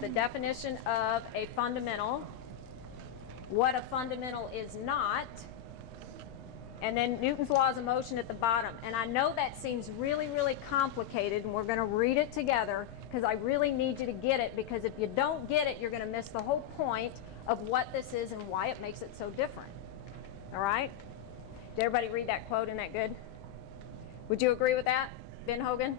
The definition of a fundamental, what a fundamental is not, and then Newton's laws of motion at the bottom. And I know that seems really, really complicated, and we're going to read it together because I really need you to get it, because if you don't get it, you're going to miss the whole point of what this is and why it makes it so different. All right? Did everybody read that quote? Isn't that good? Would you agree with that, Ben Hogan?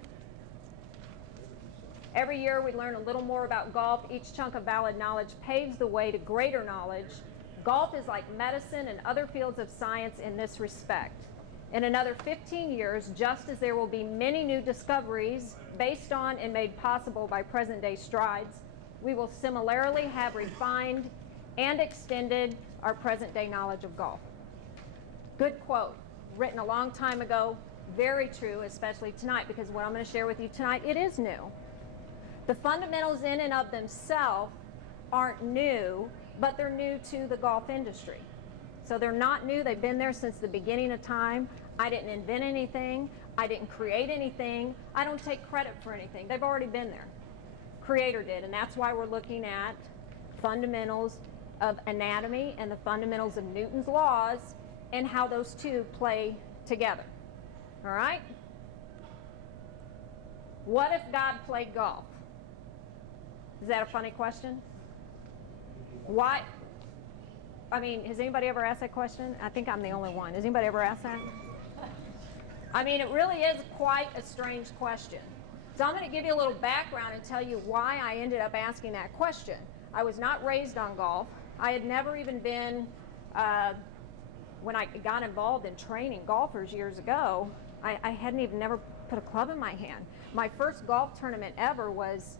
Every year we learn a little more about golf. Each chunk of valid knowledge paves the way to greater knowledge. Golf is like medicine and other fields of science in this respect. In another 15 years, just as there will be many new discoveries based on and made possible by present-day strides, we will similarly have refined and extended our present-day knowledge of golf. Good quote, written a long time ago, very true, especially tonight, because what I'm going to share with you tonight, it is new. The fundamentals in and of themselves aren't new, but they're new to the golf industry. So they're not new, they've been there since the beginning of time. I didn't invent anything, I didn't create anything, I don't take credit for anything. They've already been there. Creator did, and that's why we're looking at fundamentals of anatomy and the fundamentals of Newton's laws and how those two play together. All right? What if God played golf? Is that a funny question? Why? I mean, has anybody ever asked that question? I think I'm the only one. Has anybody ever asked that? I mean, it really is quite a strange question. So I'm going to give you a little background and tell you why I ended up asking that question. I was not raised on golf. I had never even been, when I got involved in training golfers years ago, I hadn't even never put a club in my hand. My first golf tournament ever was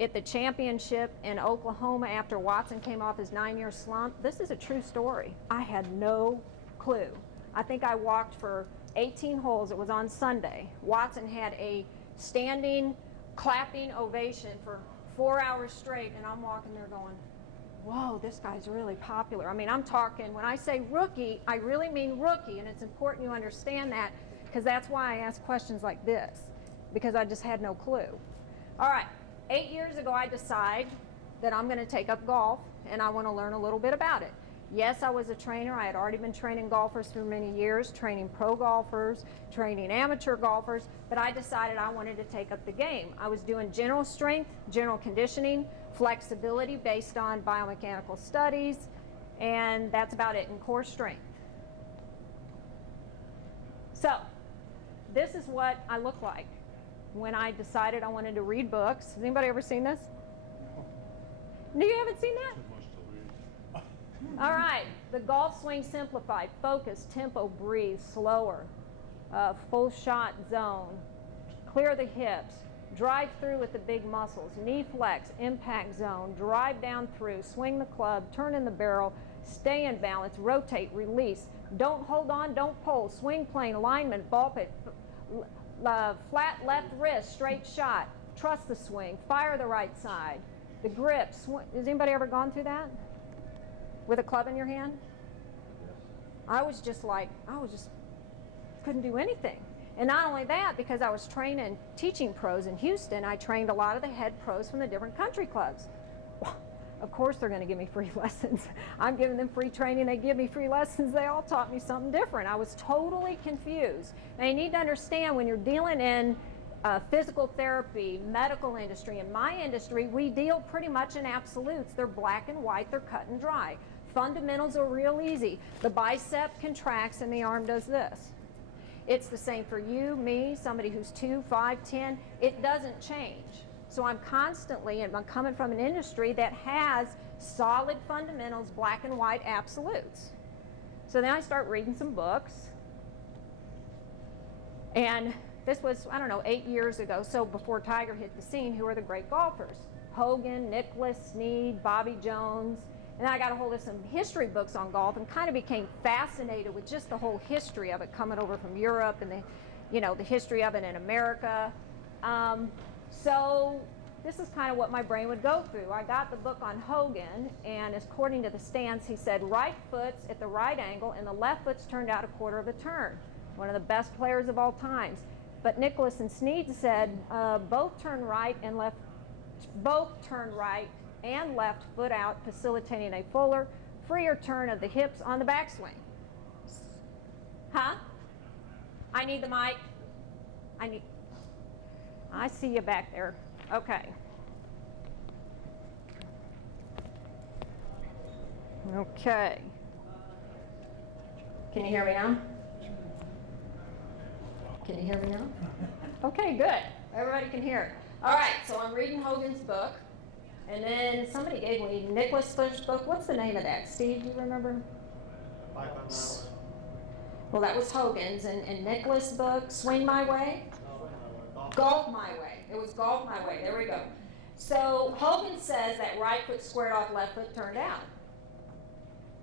at the championship in Oklahoma after Watson came off his 9-year slump. This is a true story. I had no clue. I think I walked for 18 holes. It was on Sunday. Watson had a standing, clapping ovation for 4 hours straight, and I'm walking there going, whoa, this guy's really popular. I mean, I'm talking, when I say rookie, I really mean rookie, and it's important you understand that, because that's why I ask questions like this, because I just had no clue. All right. 8 years ago, I decided that I'm going to take up golf and I want to learn a little bit about it. Yes, I was a trainer. I had already been training golfers for many years, training pro golfers, training amateur golfers, but I decided I wanted to take up the game. I was doing general strength, general conditioning, flexibility based on biomechanical studies, and that's about it, in core strength. So, this is what I look like when I decided I wanted to read books. Has anybody ever seen this? No, you haven't seen that? All right, the golf swing simplified, focus, tempo, breathe, slower, full shot zone, clear the hips, drive through with the big muscles, knee flex, impact zone, drive down through, swing the club, turn in the barrel, stay in balance, rotate, release, don't hold on, don't pull, swing plane, alignment, ball pit, flat left wrist, straight shot, trust the swing, fire the right side, the grip. Has anybody ever gone through that? With a club in your hand? Yes. I was just couldn't do anything. And not only that, because I was training teaching pros in Houston, I trained a lot of the head pros from the different country clubs. Of course they're going to give me free lessons. I'm giving them free training, they give me free lessons, they all taught me something different. I was totally confused. Now you need to understand, when you're dealing in physical therapy, medical industry, in my industry, we deal pretty much in absolutes. They're black and white, they're cut and dry. Fundamentals are real easy. The bicep contracts and the arm does this. It's the same for you, me, somebody who's 2, 5, 10. It doesn't change. So I'm constantly, and I'm coming from an industry that has solid fundamentals, black and white absolutes. So then I start reading some books. And this was, I don't know, 8 years ago, so before Tiger hit the scene. Who are the great golfers? Hogan, Nicklaus, Snead, Bobby Jones. And then I got a hold of some history books on golf and kind of became fascinated with just the whole history of it, coming over from Europe and the history of it in America. So this is kind of what my brain would go through. I got the book on Hogan, and according to the stance, he said right foot's at the right angle and the left foot's turned out a quarter of a turn. One of the best players of all times. But Nicklaus and Snead said both turn right and left both turn right and left foot out, facilitating a fuller, freer turn of the hips on the backswing. Huh? I need the mic. I see you back there. Okay. Okay. Can you hear me now? Can you hear me now? Okay, good. Everybody can hear. All right, so I'm reading Hogan's book. And then somebody gave me Nicholas Bush's book. What's the name of that? Steve, do you remember? Well, that was Hogan's. And Nicholas' book, Swing My Way? Golf My Way. It was Golf My Way. There we go. So Hogan says that right foot squared off, left foot turned out.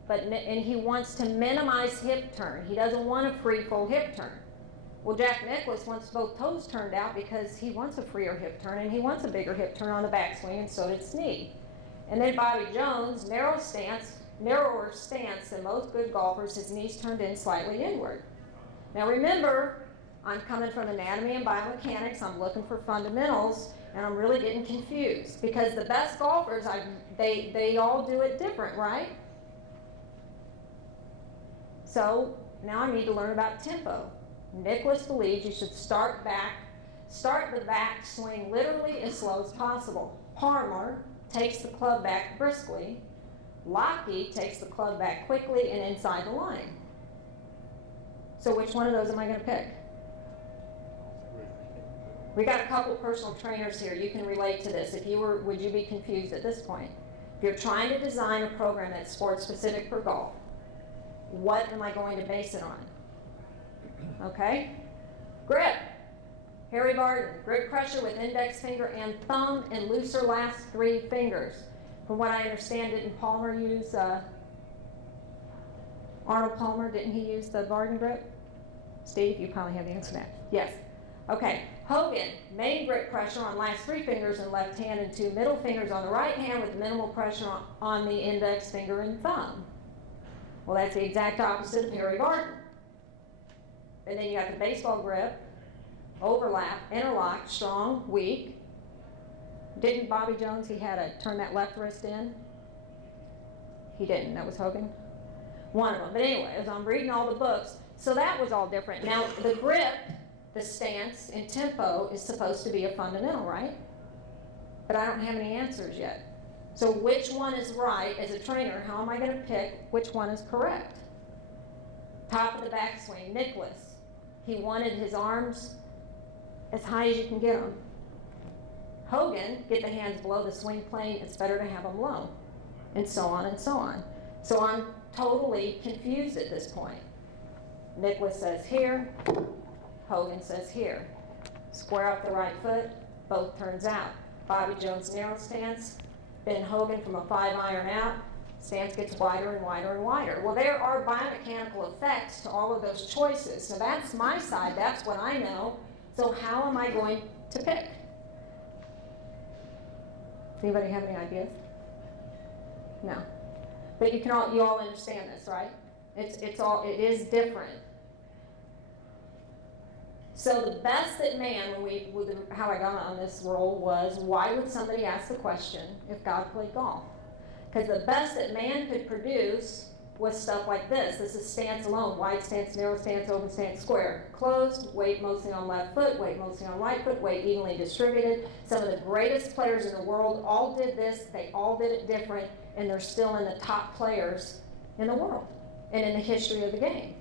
And he wants to minimize hip turn. He doesn't want a free full hip turn. Well, Jack Nicklaus wants both toes turned out because he wants a freer hip turn and he wants a bigger hip turn on the backswing, and so did Snead. And then Bobby Jones, narrower stance than most good golfers, his knees turned in slightly inward. Now remember, I'm coming from anatomy and biomechanics, I'm looking for fundamentals, and I'm really getting confused because the best golfers, they all do it different, right? So now I need to learn about tempo. Nicholas believes you should start the back swing literally as slow as possible. Palmer takes the club back briskly. Lockie takes the club back quickly and inside the line. So which one of those am I going to pick? We got a couple personal trainers here. You can relate to this. Would you be confused at this point? If you're trying to design a program that's sport specific for golf, what am I going to base it on? Okay? Grip. Harry Barton, grip pressure with index finger and thumb and looser last 3 fingers. From what I understand, didn't Palmer use, Arnold Palmer, didn't he use the Barton grip? Steve, you probably have the answer to that. Yes. Okay. Hogan, main grip pressure on last 3 fingers in left hand and 2 middle fingers on the right hand with minimal pressure on the index finger and thumb. Well, that's the exact opposite of Harry Barton. And then you got the baseball grip, overlap, interlock, strong, weak. Didn't Bobby Jones, he had to turn that left wrist in? He didn't, that was Hogan? One of them. But anyway, as I'm reading all the books, so that was all different. Now, the grip, the stance, and tempo is supposed to be a fundamental, right? But I don't have any answers yet. So which one is right? As a trainer, how am I going to pick which one is correct? Top of the backswing, Nicholas. He wanted his arms as high as you can get them. Hogan, get the hands below the swing plane, it's better to have them low. And so on and so on. So I'm totally confused at this point. Nicholas says here, Hogan says here. Square off the right foot, both turns out. Bobby Jones narrow stance, Ben Hogan from a 5-iron out, stance gets wider and wider and wider. Well, there are biomechanical effects to all of those choices. So that's my side, that's what I know. So how am I going to pick? Does anybody have any ideas? No. But you all understand this, right? It is different. So the best that man, how I got on this role was, why would somebody ask the question if God played golf? Because the best that man could produce was stuff like this. This is stance alone, wide stance, narrow stance, open stance, square. Closed, weight mostly on left foot, weight mostly on right foot, weight evenly distributed. Some of the greatest players in the world all did this, they all did it different, and they're still in the top players in the world and in the history of the game.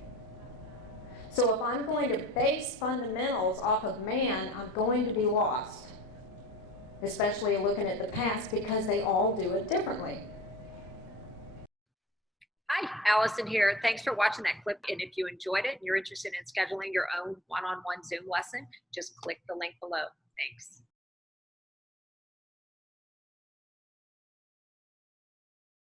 So if I'm going to base fundamentals off of man, I'm going to be lost, especially looking at the past, because they all do it differently. Hi, Allison here. Thanks for watching that clip. And if you enjoyed it and you're interested in scheduling your own one-on-one Zoom lesson, just click the link below. Thanks.